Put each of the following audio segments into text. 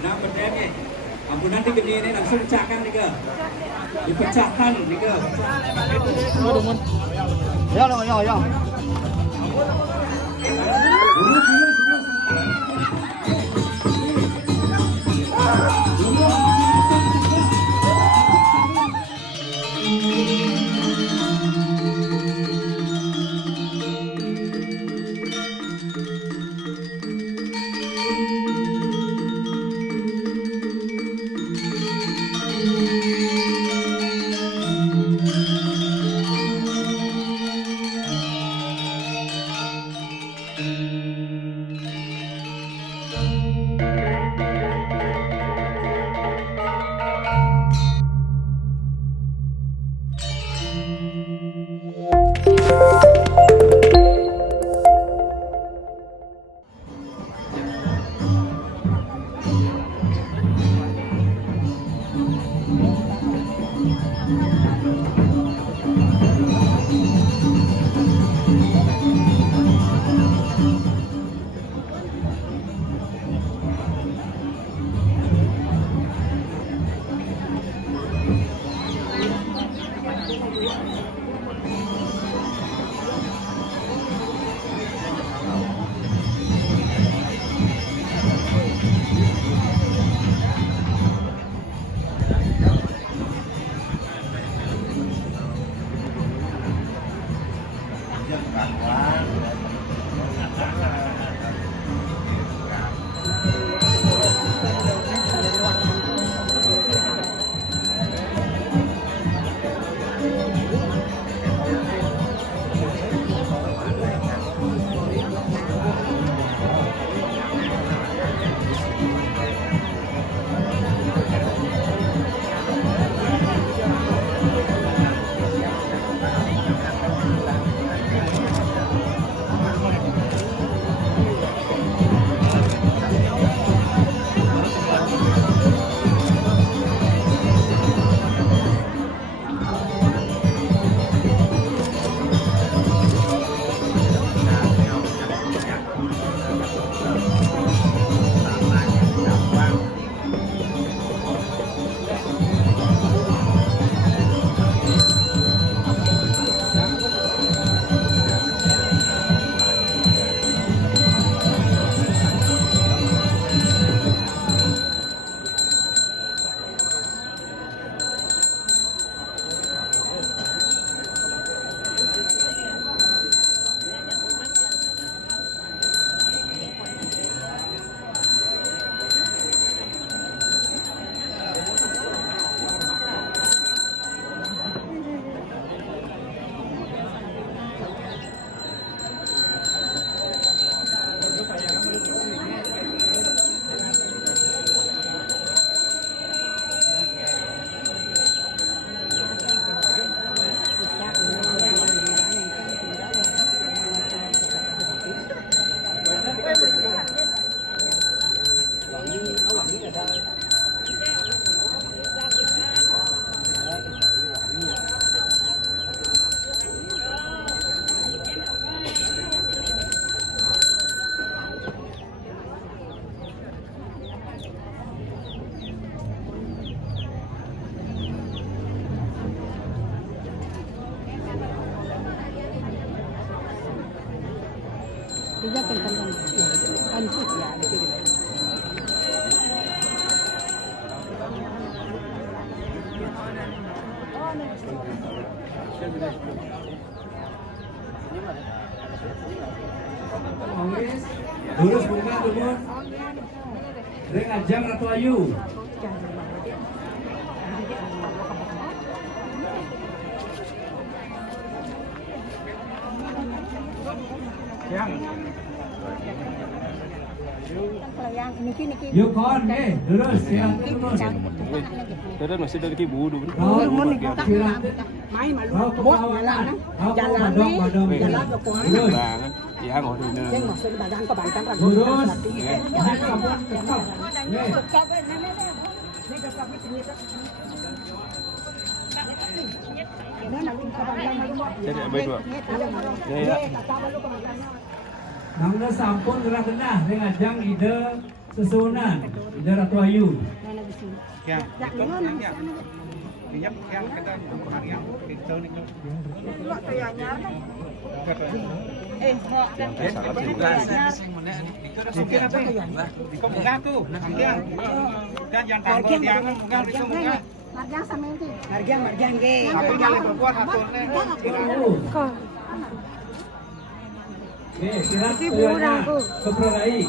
Benang berdaya nih. Ampunan di gede ini langsung pecahkan nih ke. Dipecahkan nih ke. Ya lo ya ya. Dia kencang anjut ya gitu. Lurus buka dulu. Ring Ajang Ratu Ayu. Yang niki Yuk kon, lurus, silang lurus. Terus masih dari kibu dulu. Mai mà luôn bốt nhà là nó nhà là đi nhà là được quá Banget. Iya nggak udah bener. nhưng mà sự bà đang có bạn trong Lurus. Jadi baik dua. Ya. Nangna sampun gerak kena dengan Ajang ide Susunan Ida Ratu Ayu. Margiang ge. Sirat tuyanya Keprorai.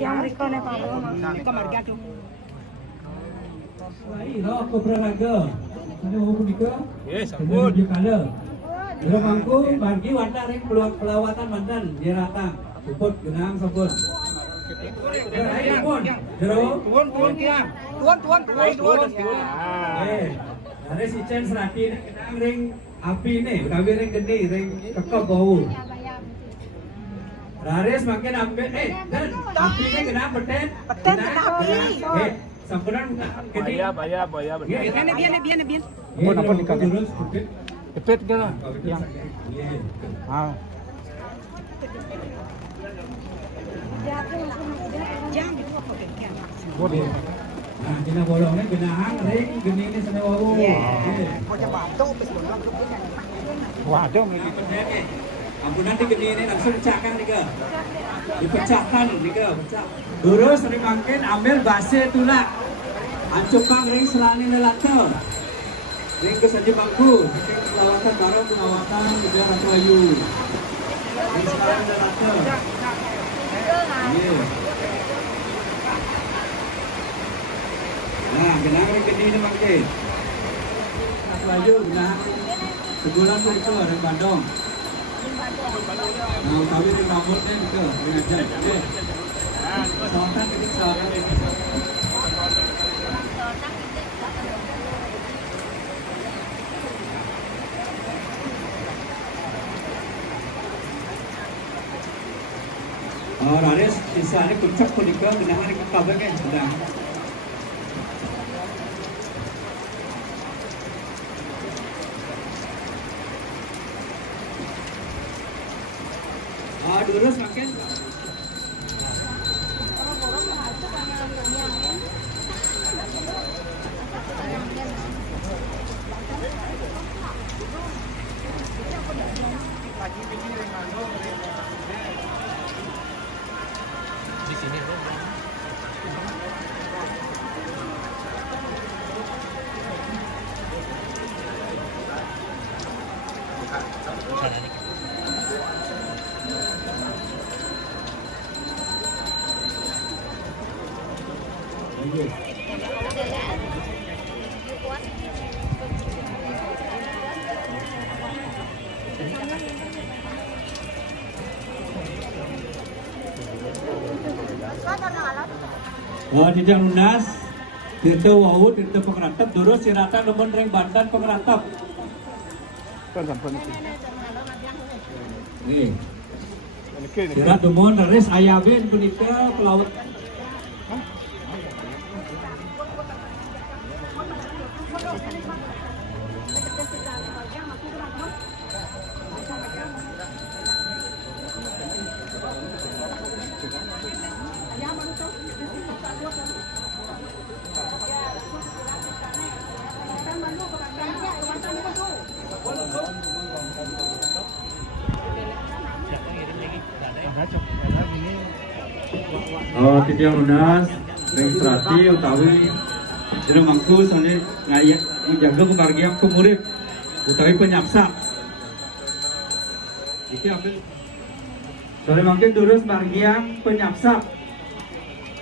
Yang mereka ne Pak. Mereka margiang tu. Lo Kepraraga. Sana hukum dika. Yes, ampun. Dia kala. Dia mangku bagi wadah ring pelawatan mandan dia ratang. Uput genang sabun. Ayo pun. Jero. Tuan. Ada si Chen serati genang ring api ni, kami ring geni, ring kekop bau. Raris makin ambil, dan api ni kena peten. Peten kena api. Sampunan geni. Bayar. Biar. Ampun nikah. Terus bukit. Cepet ke lah. Yang. Ah. Boleh. Nah, kena bolongnya genang ring geni ni sana bau. Waduh, Ampunan di geni ini langsung dicahkan nih ke. Dipecahkan nih ke, pecah. Terus ring makin ambil base tulak. Ancupang ring selani nelata. Ring kesaji bangku, ring pelawatan barang pelawatan Ida Ratu Ayu. Ring selani nelata. Nah, genang ring geni ini makin. Ratu Ayu genang. Sebulan itu ring Bandung. Nah, tapi ring rambut ni ke, ring ajar. Soalkan kita soalkan. Raris sisa ni puncak punika genang ni kabel kan sedang. Lurus makin. Di sini. Tidak lunas, Tirta Wau, Tirta Pengerantap, Durus Siratan Lemon Ring Bandan Pengerantap. Sampun. Nih, Sirat Lemon Raris Ayabin punika pelawat. Tidak lunas, ring serati utawi tidak mangku soalnya ngayak menjaga kebahagiaan pemurip utawi penyapsak. Iki ambil soalnya makin durus kebahagiaan penyapsak.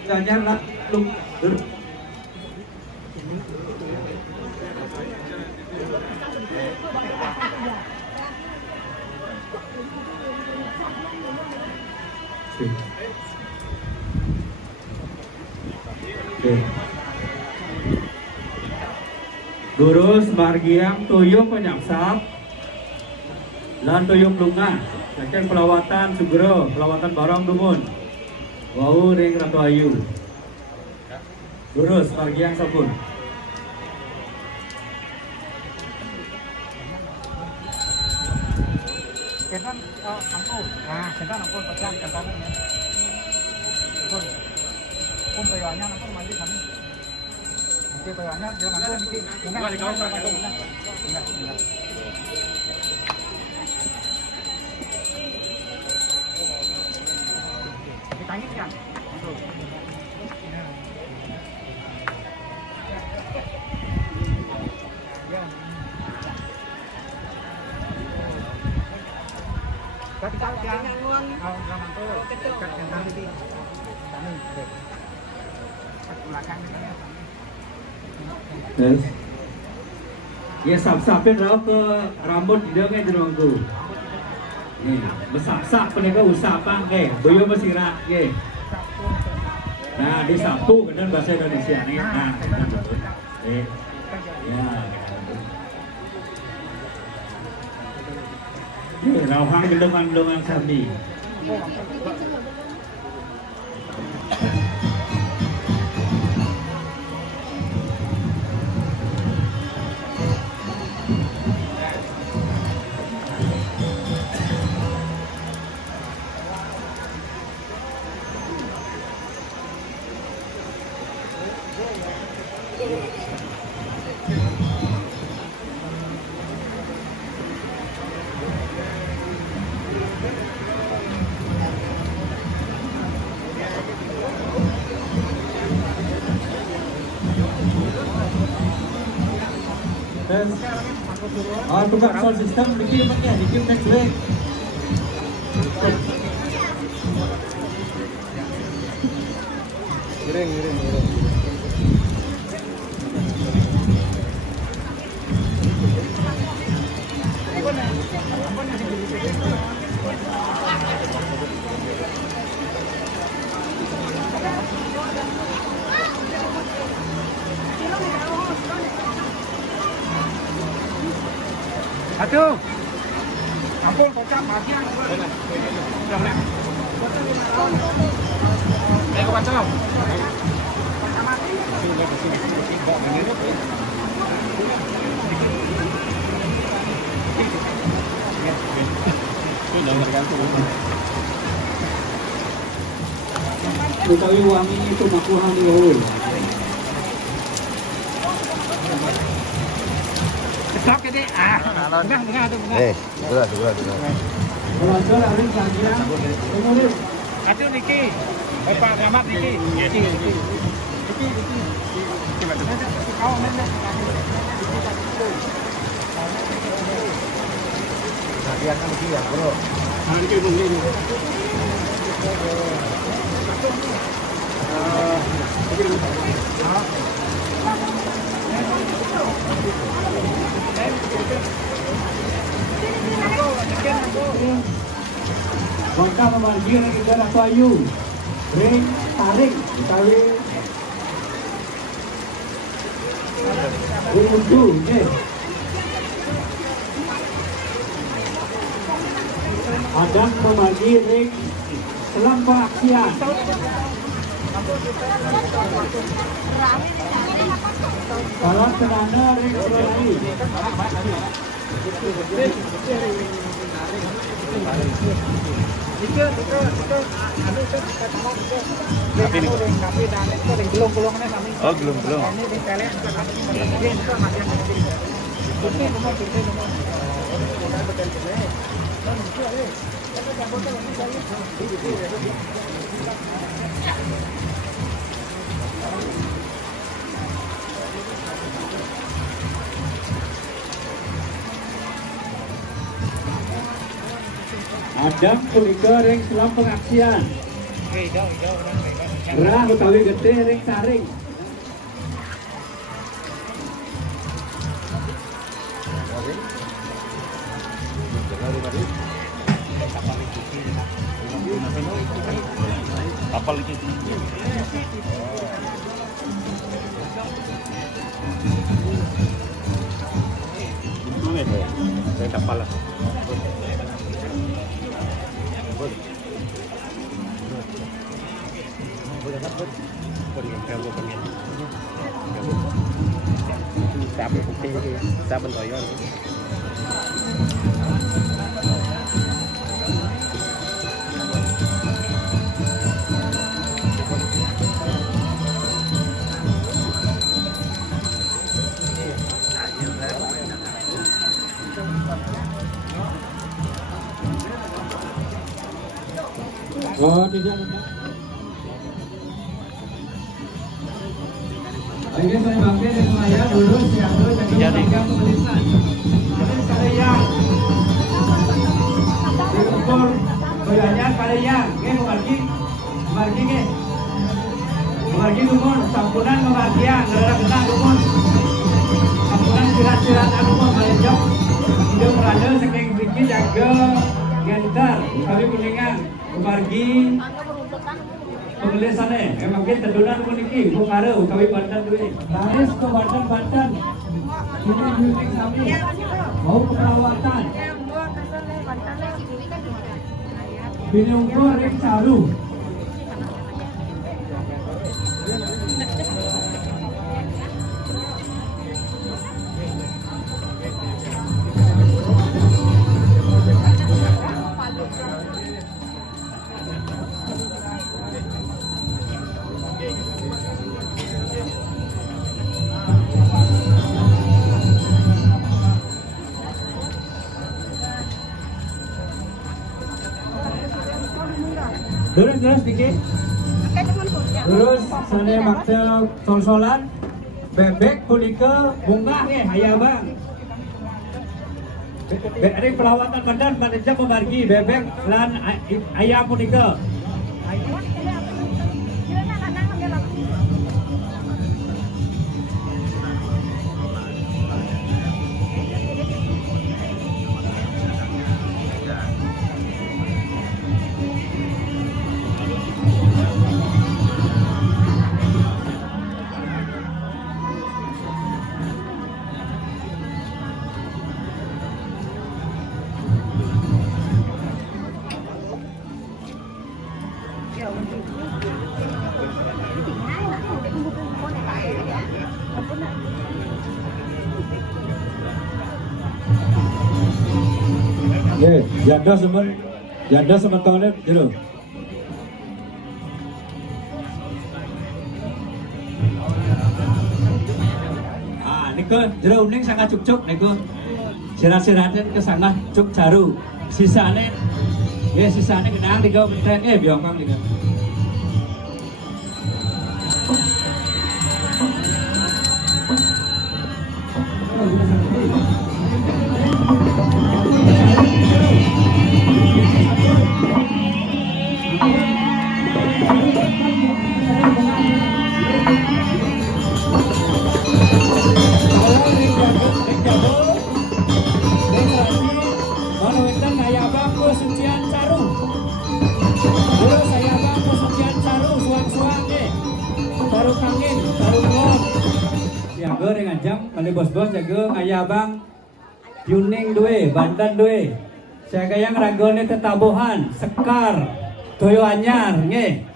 Ganjar lah lum. Durus Margiang Toyo Penyapsap dan Toyo Plungan, sekian pelawatan Sugro, pelawatan Barang Dumun, Wau Ring Ratu Ayu. Durus Margiang Sabun. kan ampun. Nah, sekarang ampun pecah kan kami ya. Ampun. Ampun bayarnya ampun mandi kami. Nanti bayarnya dia ampun nanti. Enggak di kau ampun. Enggak. Ditangis kan? Itu. Kat kau yang ramang tu, kat yang tadi kami kat belakang ni. Terus ya sap-sapin rau ke rambut hidungnya jerongku. Nih, besak-sak penega usapan boyo mesirak ke. Nah, di sapu kan bahasa Indonesia nih. Nah, ya. Rauhang gendong-gendongan sapi. Dan tukang sound system dikirim next week. Giring. Aduh. Ampun kocak bagian. Udah boleh. Kau kacau. Utawi wangi itu makuhan di ulun. Stop ke deh. Enggak tu. Dua. Pelonjol aring panggilan kemudian Aduh Niki. Pak Rahmat Niki. Niki. Kau mana? Bagian kan dia, bro. Niki bunyi. Bangka memanggil negara Payu, ring tarik, utawi udu, Adang membagi ring selang aksian. Kalau senanda ring selari. Oh, belum. Adang kulika ring selang pengaksian. Rah utawi gede ring taring. Kapal itu. Saya kapal lah. Sa bên tội Oh, tidak ada. Ini saya bangkit dari saya lurus ya, jangan pegang tulisan. Ini saya diukur banyak kalian, margi ke, margi lumon, sampunan memargian, ngerang lumon, sampunan sirat lumon malejok, hidup merada saking bikin jaga gentar, kami kuningan, margi. Pengelisane, emang kita tedunan puniki, bukare, kami Banten duit. Laris ke Banten. Ini beauty kami. Mau perawatan. Bini ukur rek caru. Terus dikit. Terus sana maksa sol-solan bebek punika bunga aya bang. Dari perawatan badan manajer memargi bebek lan ayam punika. Janda sementara jero. Niku jero uning sangat cuk-cuk niku. Sirat-siraten ke sangat cuk jaru. Sisane kenang 3 menit biongkong niku. Bos-bos jaga ayah bang Yuning due, Banten due. Saya kaya ngeragone Tetabohan, Sekar, Toyo Anyar, nge.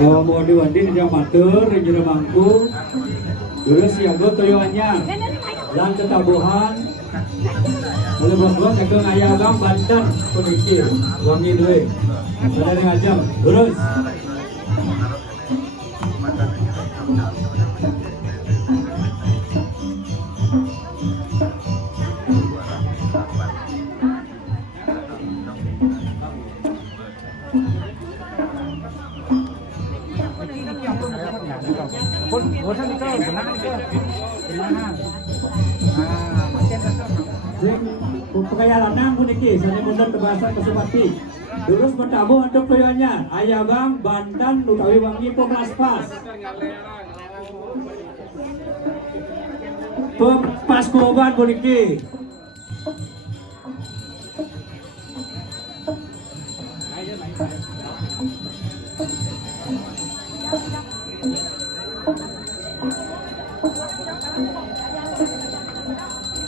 Terus mau diwandi di Matur, di Jero Mangku, terus siaga Toyo Anyar, dan Tetabohan, oleh bos-bos jaga ayah bang Banten, pemikir, wangi duit, dari ngajam, terus. Pun bosan nih kau, benar nih kau. Benar. Nah, macam tu. Jeng pagaya lanang puniki sane mundur tebasan Pasupati. Terus bertamu untuk toyonya Ayabang Bandan utawi wangi Pemlas Pas. Pas koban puniki.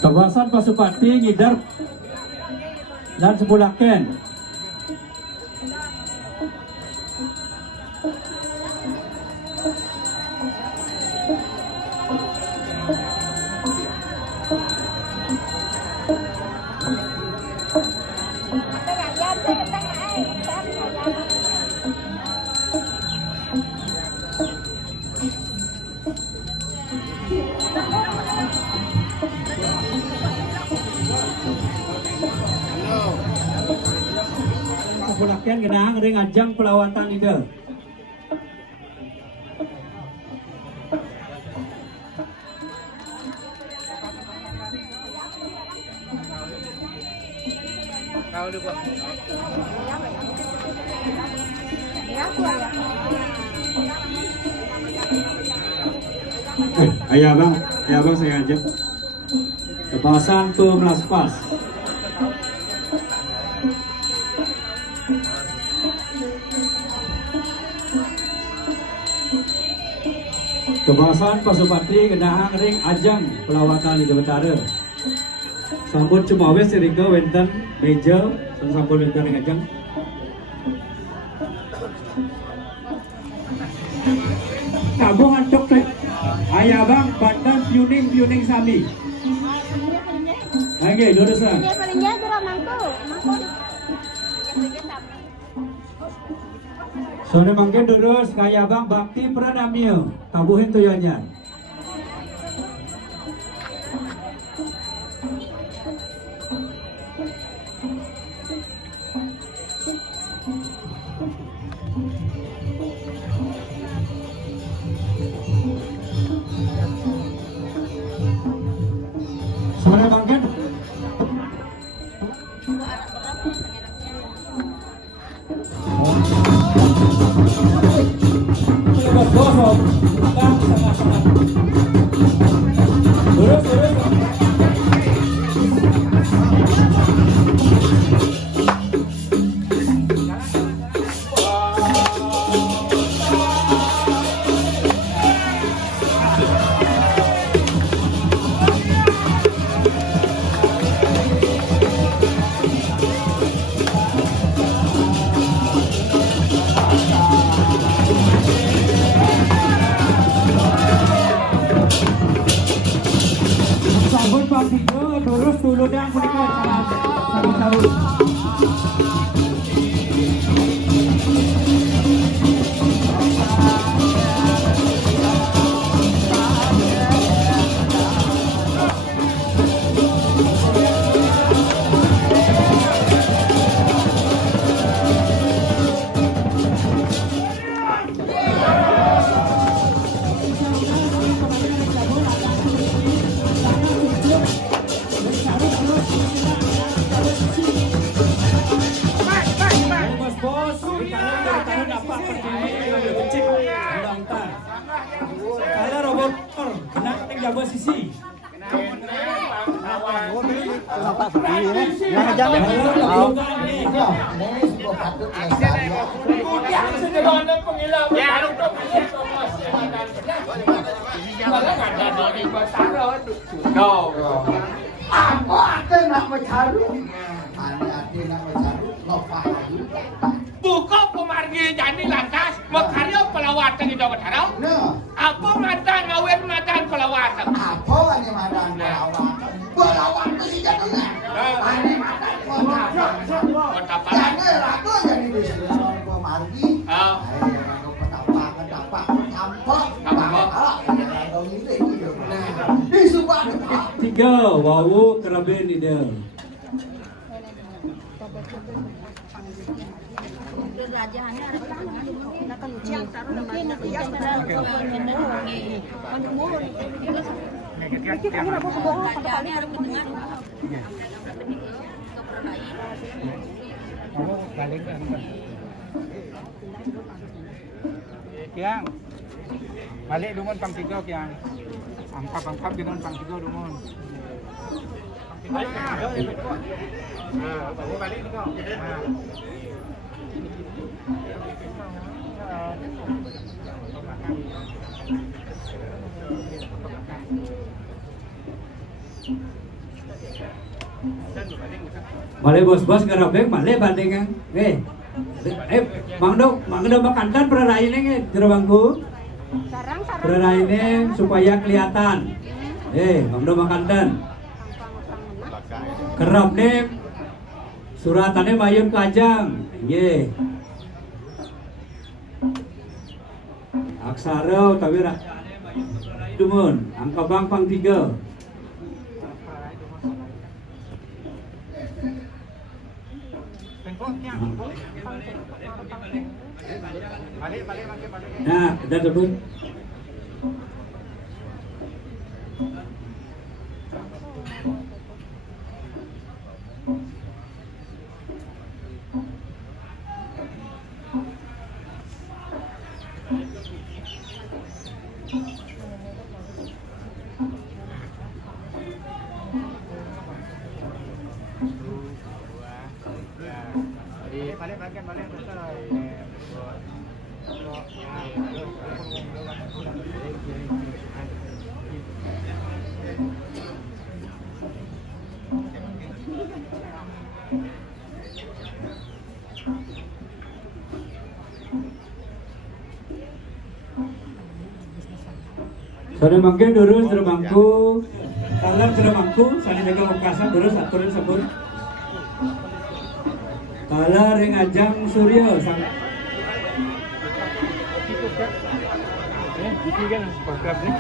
Tebasan Pasupati ngidar dan Sebulaken. Sebulaken genang ring ajang pelawatan ide. Kau dulu. Ayah bang saya ajak. Tebasan Pemlas Pas. Tebasan Pasupati genahang ring ajang pelawatan di Betara. Sampun cuma wes rika wenten meja sampun wenten ring ajang. Kabung ancok teh. Ayah bang Bandan piuning sami. Oke, lurusan. Sore mangke lurus kaya bang Bakti Pranamio tabuhin tuyonya. Sore mangke Sambut Pak Tigo, lurus dulu dan punika sambut sahur. Buka pemargi jadi lantas mekarya pelawatan di Jawa Barat. Apa madan ngawet madan pelawatan? Apa wani madan pelawatan? Pelawatan ini jadinya. Ani madan pelawatan. Jadi ratu jadi bisa dilawan pemargi. Tapak. Tiga wawu keraben ide. Rajahannya ada Kamu balik kan? Kiang, balik dumun pang 3 Kiang. Angkap dengan pang 3 dumun. Balik ni kau. Male bos-bos gerobek male banding kan. Mang Dok makantan perarainnya jero bangku. Perarainnya supaya kelihatan. Mang Dok makantan. Kerapnya suratannya mayun kajang. Aksara tapi dumun angka bang pang 3. Nah, udah duduk. Sore mangke durus jero bangku. Talar jero bangku, sani jaga makasan durus aturan sabun. Talar ring ajang surya sang. Iki kan bakat ni.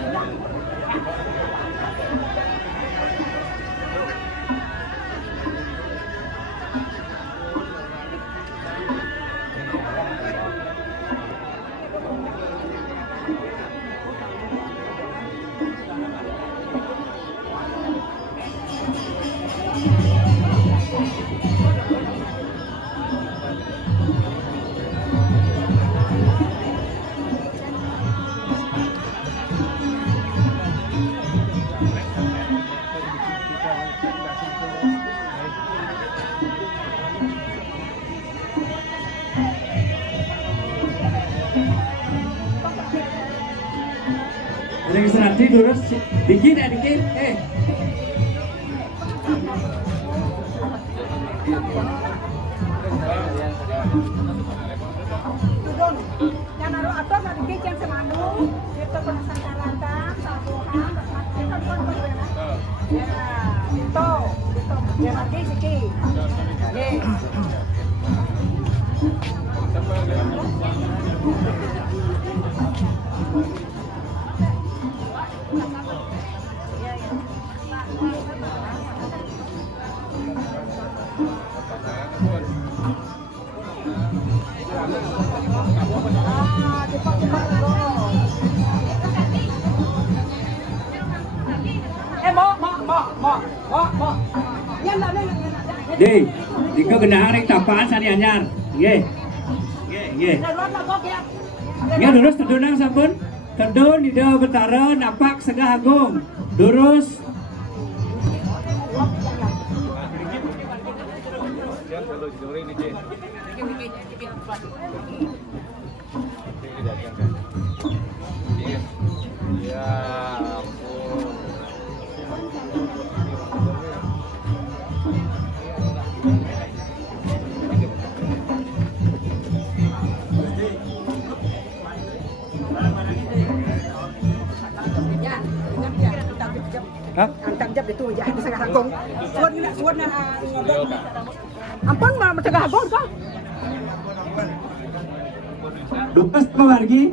Registrasi durus dikit. Yang naruh atas ada yang semanu, itu penasan karata, sabuhan, ya, itu, ya lagi sikit. Deh, dika genahang rek tapaan sani anyar. Nggih. Ya durus tedunang sampun. Tedun ida betara napak segah agung. Durus. Ya ampun. Angkat jab itu ya segah agung. Suat na ampun mah segah agung kok. Dukas kemargi.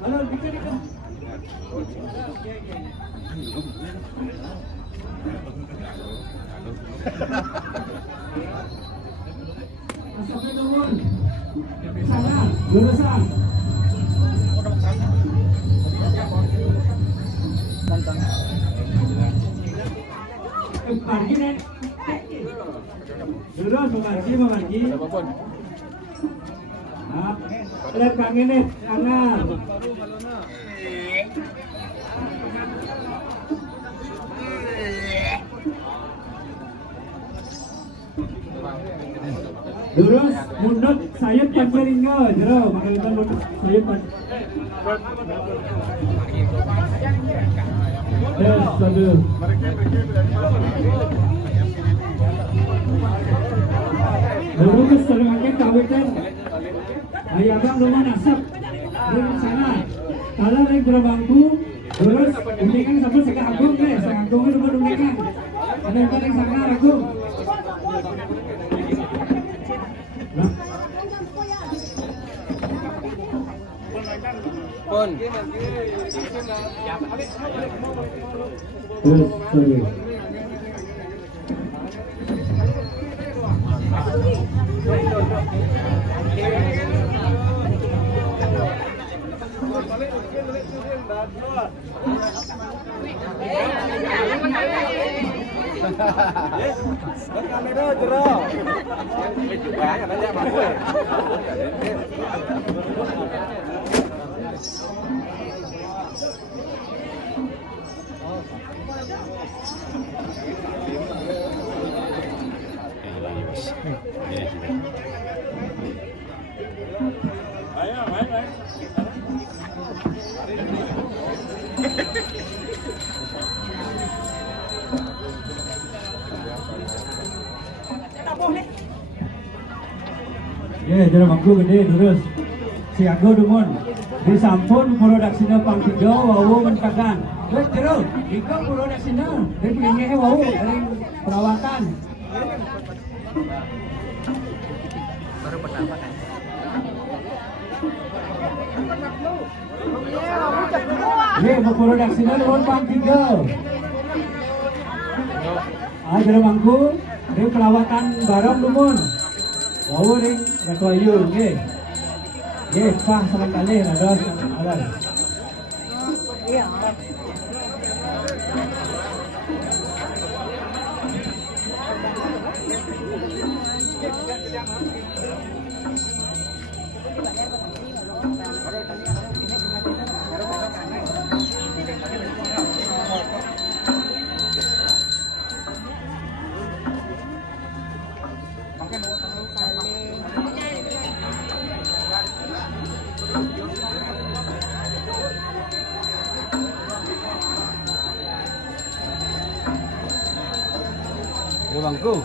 Halo, dikit. Masuknya turun. Sana, jurusan. Pergi nih. Lurus memargi. Nah, lihat kang ini kanan. Lurus, mundur, sayap panjeringa, jero, makanya mundur, sayap panjeringa. Lurus, terangkan kawitan. Ayah bang rumah nasab, lurus sana. Kalau naik berbangku, lurus, undikan sampai sekak agung deh, sekak agungnya rumah undikan. Ada yang paling sana agung. Pun. Sorry. Kamera jero. Banyak banyak. Ya, jero bangku gede lurus. Si Anggo dumon. Di sampun produksinya pang 3 wawu mentakan. Wes jero, iko produksinya. Dari pinggirnya wawu dari perawatan. Baru pertama kan. Ya, produksinya dumon pang 3. Jero bangku, dari perawatan barang dumon. Wawu ring gatuayu, nggih. Nggih, pah sekali ada. Iya. Bangku.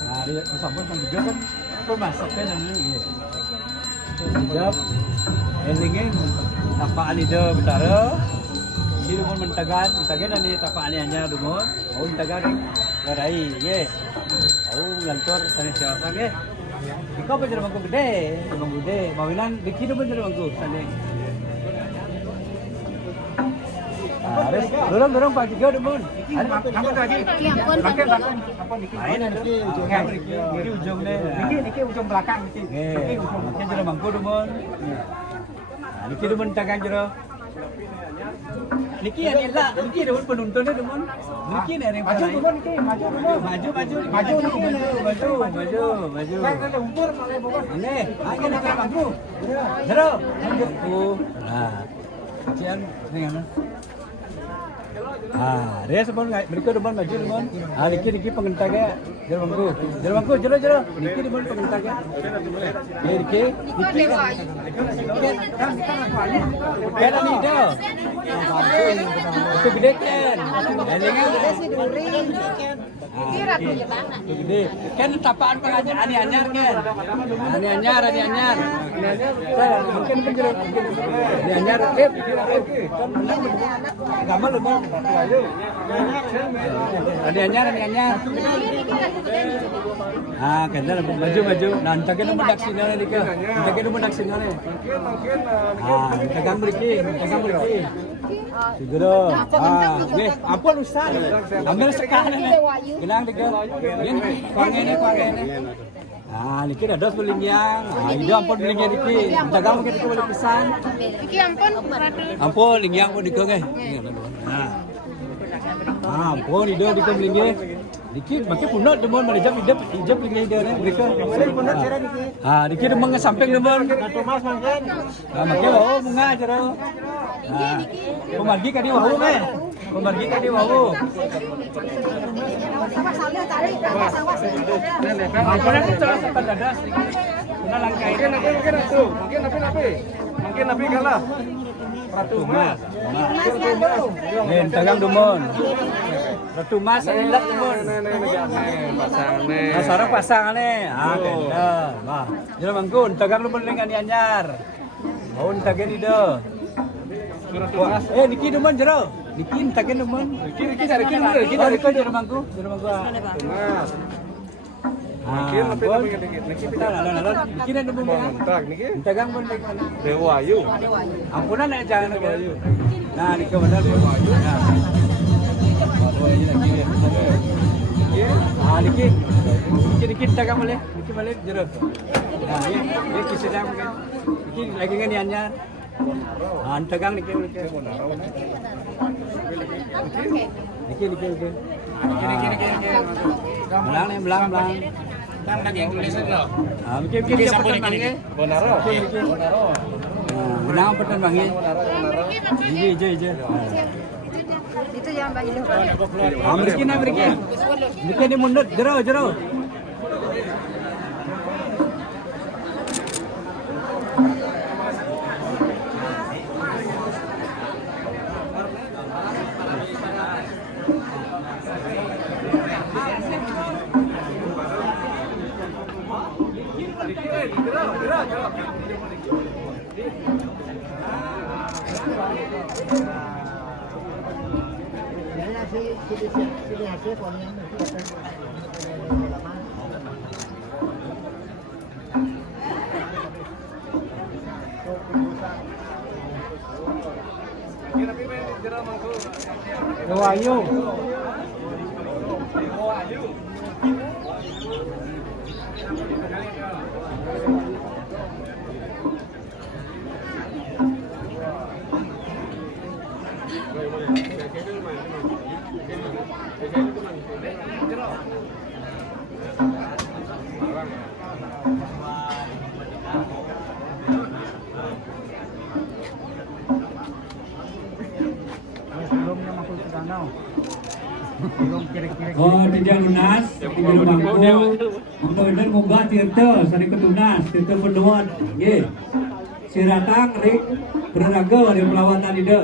Nah, dia sampun pang 3 kan pemasaknya namanya. Siap. Endingnya tapaan ide betara. Di rumah mentagan ani tapaan nya dumon. Oh mentagan garai, ye. Oh lantor sana siapa ge. Ikaw pa bangku gede, bangku gede. Mawinan dikit pa bangku sana. Dorong Pak Tiga demon. Kamu tadi. Makan. Apa niki? Niki ujungnya. Niki ujung belakang niki. Niki ujung jero bangku demon. Niki demon tagan jero. Niki ani lah, niki demon penontonnya demon. Niki nih yang Maju demon niki, maju demon. Maju. Kan ada umpur kalau bos. Ini, ayo nak bangku. Jero. Nah. Cian, ini mana? Dia sebon mereka depan maju depan. Niki pengentaknya jero bangku. Jero. Niki depan pengentaknya. Niki. Kan ni dah. Itu gede kan. Gede sih duri. Kira tuh ya tanah. Gede. Kan tapaan pengajar ani anyar kan. Ani anyar. Mungkin jero. Ani anyar. Gambar lu mau. Ada anyar. Ah, kena maju. Nanti kita mendak sinyalnya dika. Nanti kita mendak sinyalnya. Ah, tegang beriki. Segera. Ah, nggih, ampun Ustaz. Ambil sekali nih. Genang dika. Ini kuangene. Ah, niki ada dos belingyang. Ah, itu ampun belingyang niki. Tegang mungkin dika boleh pesan. Iki ampun, Ampun lingyang pun dika nggih. Nah. Ampun itu dika belingyang. Dikit makin punot demon menjam ijab lagi dia ni mereka. Dikit demon ke samping demon. Thomas mangken. Makin wau bunga jero. Pemargi kadi wau ke? Pemargi kadi wau. Apa kita sempat dadas. Kuna langkai. Mungkin nabi kalah. Ratu Mas. Nen tagang demon. Ratu Mas elak demon. Pasang pasangannya. Kena. Bah. Jero mangkun tagang lu dengan anyar. Maun tagen ide. Niki demon jero. Niki tagen demon. Niki dari jero mangku. Mas. Mungkin niki demon. Tak niki. Tagang pun dengan Dewa Ayu. ampunan nak jangan nak ayu. Nah, ni ke benar Dewa Ayu. Nah. Oh, ini lagi ni. Niki tagang boleh. Niki boleh jero. Nah, ni kisah jam kan. Niki lagi kan anyar. Tagang niki. Niki. Belang. Kan lagi yang tulis itu loh. Mungkin dia petan bangi. Bonaro. Benang petan bangi. Je. itu yang bagi lu. Mungkin dia mundur jero. Dewa Ayu. Sebelumnya masuk ke danau. Oh, tidak lunas, tidak bangku. Kemudian munggah tirta, sari ketunas, tirta penduan. Nggih. Siratang rik bernaga dari pelawatan ide.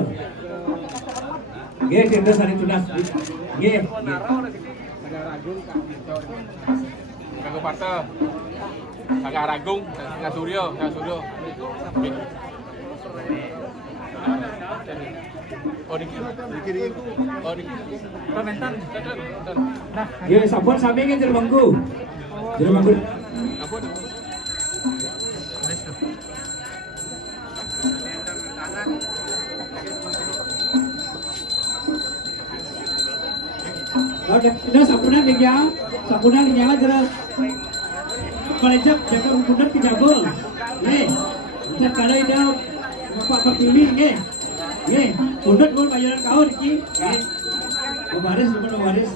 Nggih, tirta sari tunas. Nggih. Kagak patah. Kagak ragung, kagak suryo. Oh, dikit. Komentar. Nah, Ya, sampun sampingin jero bangku. Ampun. Dah sampunan linya jero. Palejap jaga pundak ke jago. Nih. Kita kada ida bapak kepilih nggih. Nggih, pundak pun bayaran kau iki. Nggih. Baris.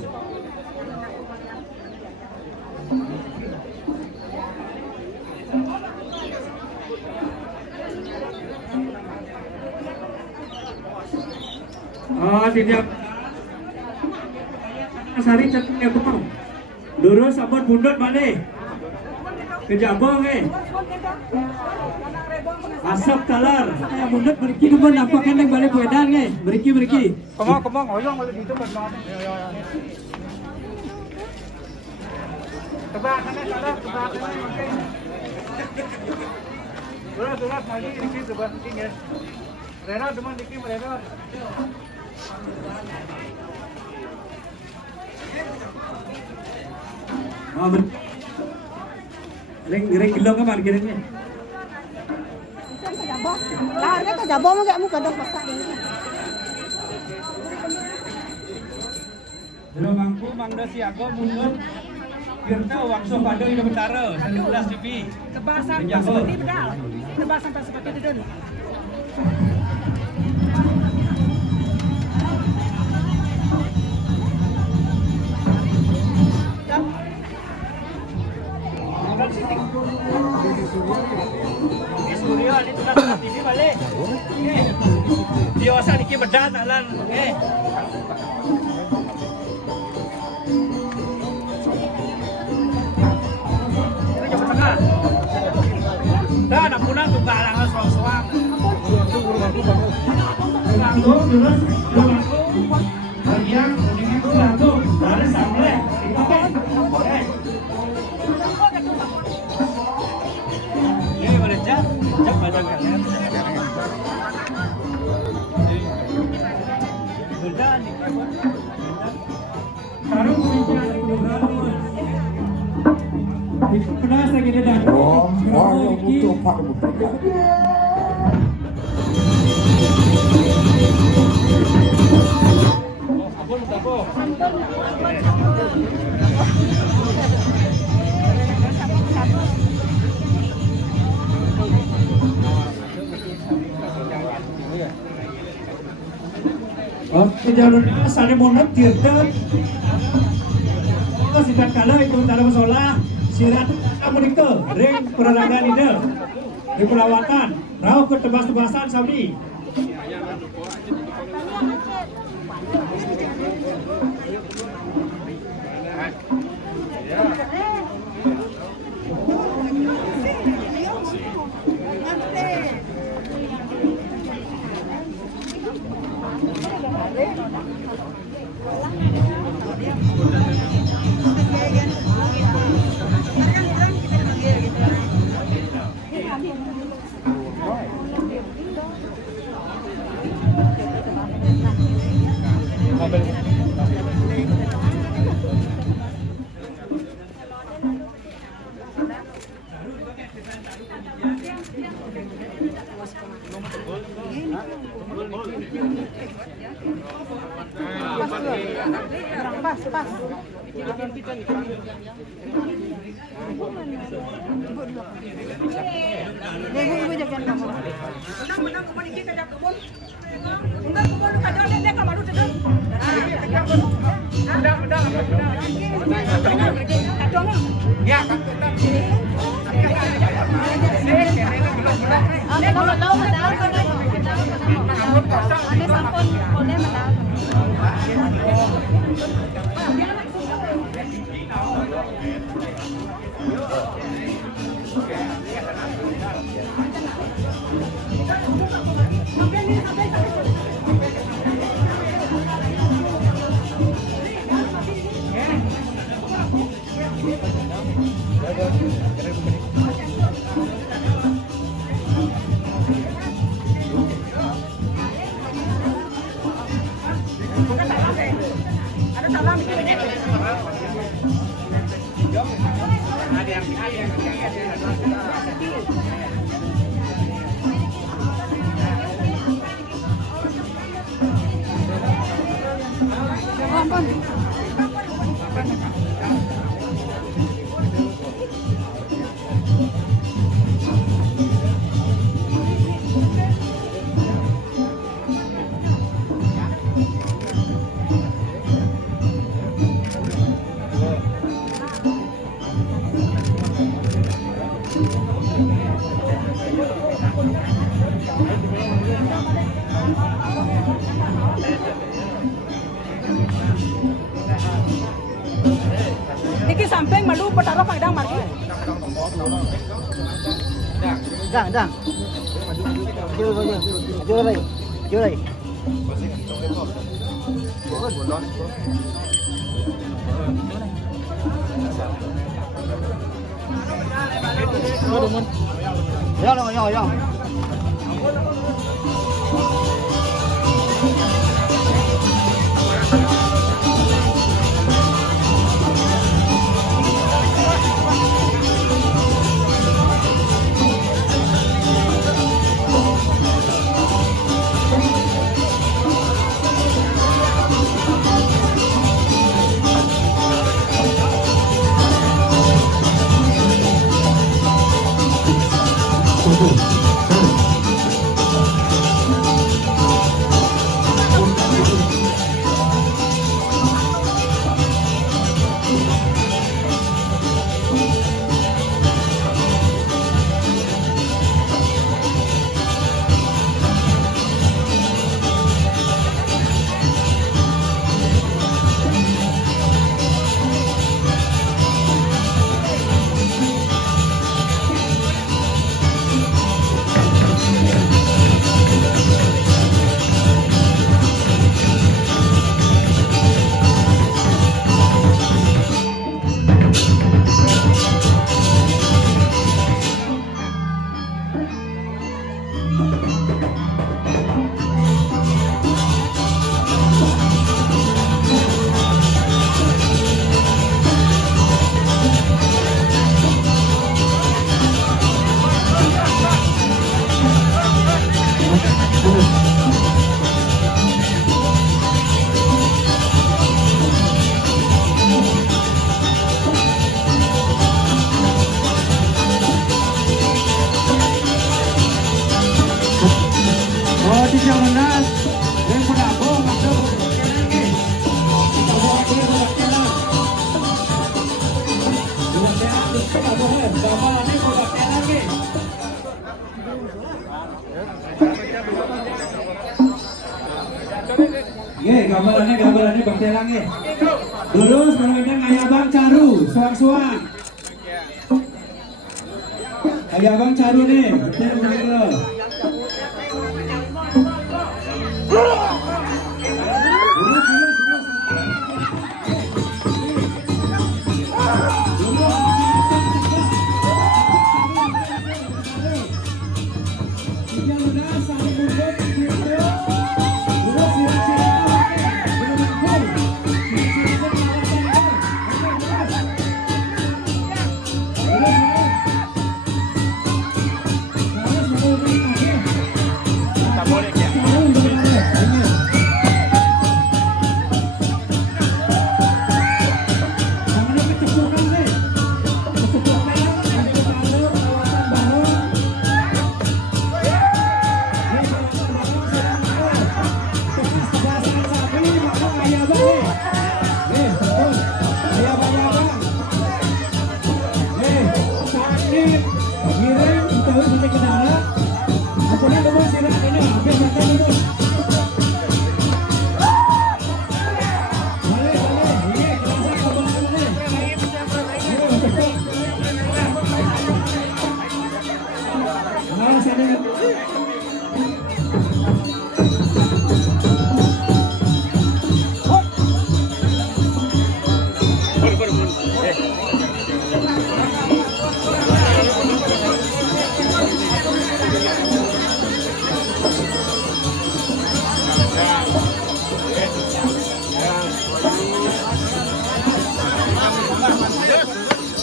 Oh, tidak. Sari cetiknya kupang. Lurus sabot bundut balik. Ke Jabong Asap talar. Bundut beriki depan apa kan yang balik pedan beriki. Kemang oyong kalau gitu kan. Tebak makin. Surat lagi dikit tebak dikit ya. Rena deman dikit Rena. Oh, ring kilo ka parkirnya. Larga ka jabo mo kayak muka dong pasak ini. Belum mampu Mangda Siago mundur. Kirta wakso pada ini betara 11 CP. Kebasan seperti bedal. Kebasan seperti itu. Surya ini sudah TV balik. Diosa niki bedat alan. Ini coba tengah. Dan apunang tuh galang suang-suang. Langsung terus bagian kuningnya tuh langsung dari sampai. Ini boleh cak badan kalian. Buldan nih. Taruh kuningnya di buldan. Itu pedas lagi dah. butuh Pak Bupati. Kejauhan sana monat tirta. Kalau sidat kalah itu dalam masalah sirat apa itu ring perangan itu di perawatan rau ke tebas-tebasan Saudi. Pas. Ibu jaga kamu. Menang kemana kita jaga kebun. Enggak kebun kada ada kamu ada sedang. Ya, Niki samping malu petara padang marki. Dang. Jauh lagi. Ya. Oh, di Jawanas, yang penabung, ada lagi. Gambarannya bakti lagi. Terus kemudian Ayabang Caru, suang-suang. Ayabang Caru nih, betul.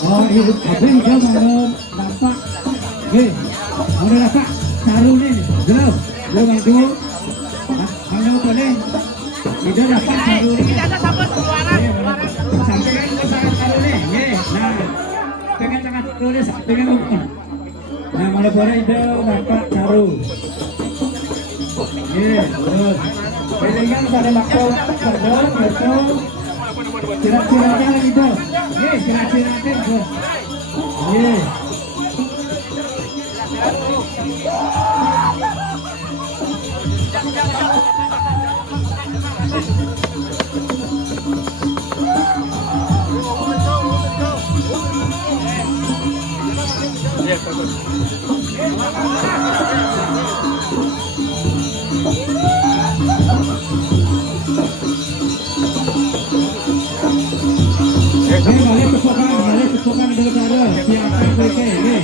Oh, ini abang dia mau nampak. Mau nampak Caru nih, jelas. Dia bantu. Kalau boleh, dia dapat Caru nih. Sampai ke Caru nih. Nah, pegang tulis, pegang umum. Nah, kalau boleh dia dapat Caru. Terus. Pegang pada makro, betul. Kira-kiranya lagi tuh. Kira-kiranya tuh. Balik kesukaan negara siapa mereka ini.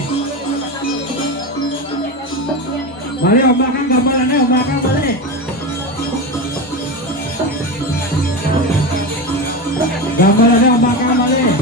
Balik ombakan gambarannya, ombakan balik. Gambarannya ombakan balik.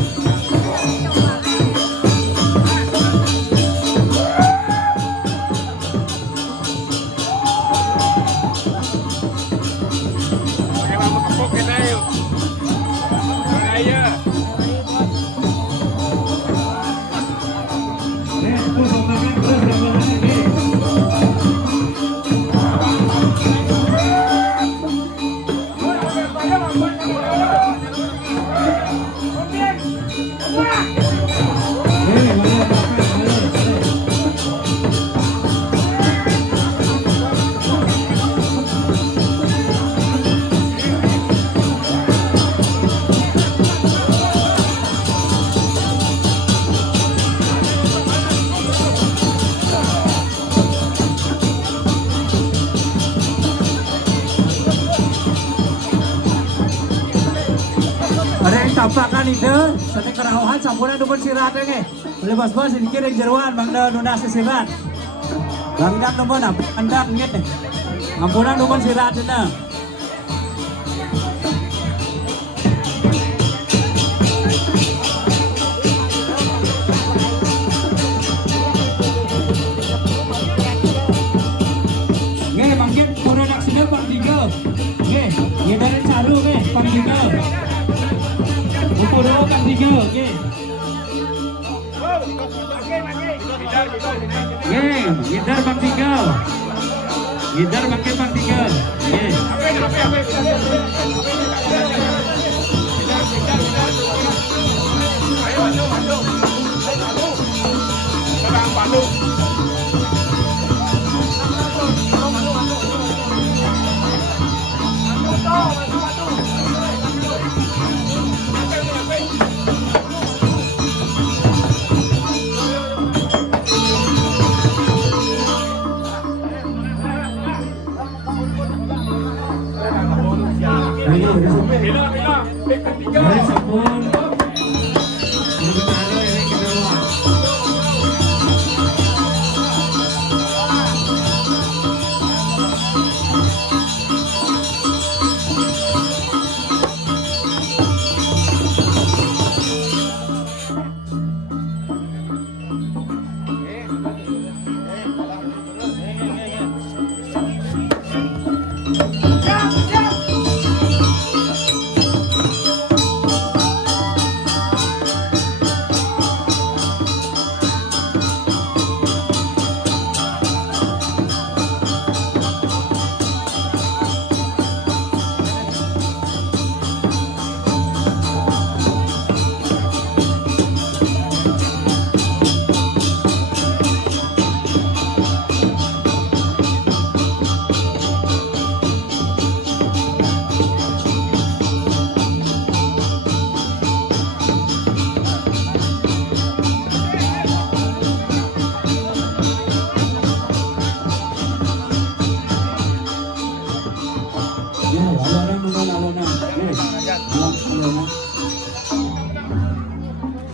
Ada yang tampakan itu, sate kerahuan sampuran dupun siratnya nge. Boleh bos-bos ini kira jeruan bangda nuna sesirat. Bangda dupun apa? Bangda nge. Ampunan dupun siratnya. Nge, bangkit. produksinya Pak Tiga. Oke, ngindarin caru nih Pak Tiga. Ukur dulu Pak Tiga, oke. Ngindar Pak Tiga. Ngindar pakai Pak Tiga. Mari sampun. Sementara ini kita buat.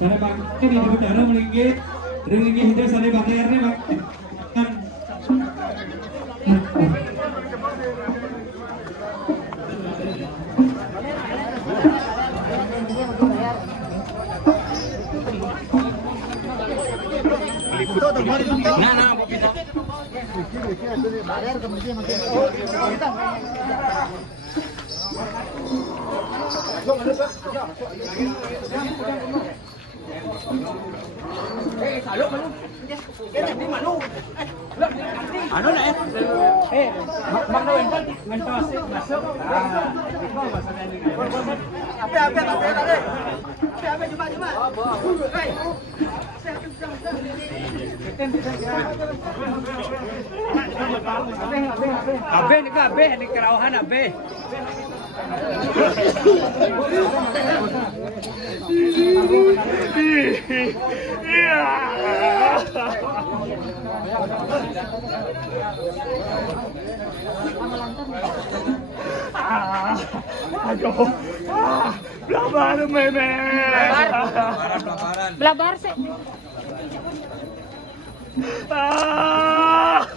Sana Pak, ini di udara melinggit, ringgit itu sana bayarnya Pak. Ano na Bang Noel kan ngentos masuk. Ape cuma. Abe ni kerauhan abe. Aduh, blabar meme. Blabar sih. Cepat.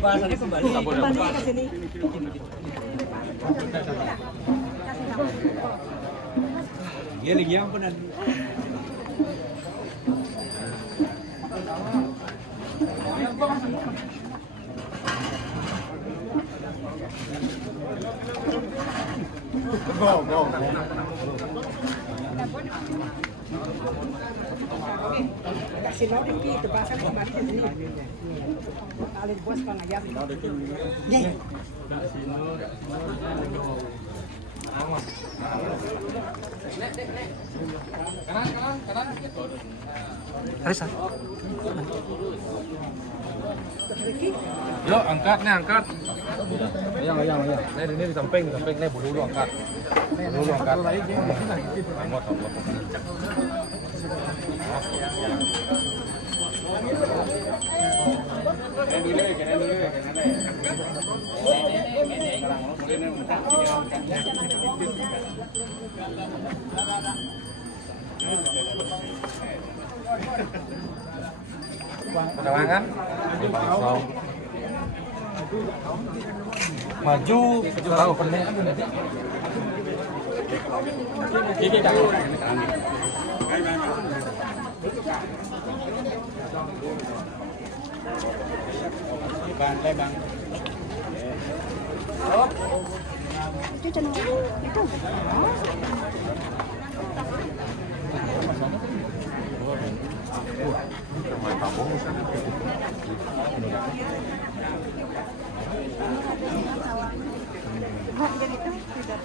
Bahasannya kembali ke sini. Iya lagi yang benar. Kasih loading gitu, bahkan kembali ke sini. Alih bos pengayam. Yo, angkat. Iya. Ini di samping, nih dulu angkat. Angkat. Kalangan maju tahu pening Itu cenderung itu. Enggak, yang itu tidak.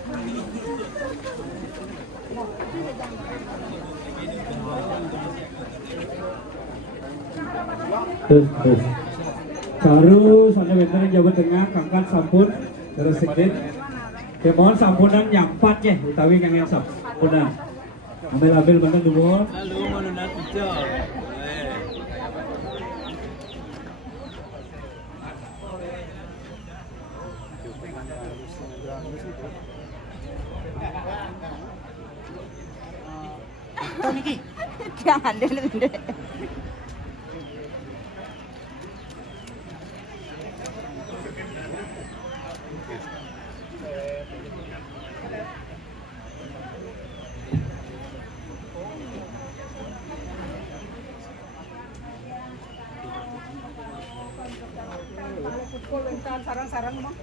Terus. Baru soalnya bener Jawa Tengah kangkat sampun terus sedikit. Kemohon sampunan nyampat ya, utawi kang yang sampunan. Ambil bentar dulu. Lalu menunat itu. Jangan dulu deh. Sarang-sarang mah.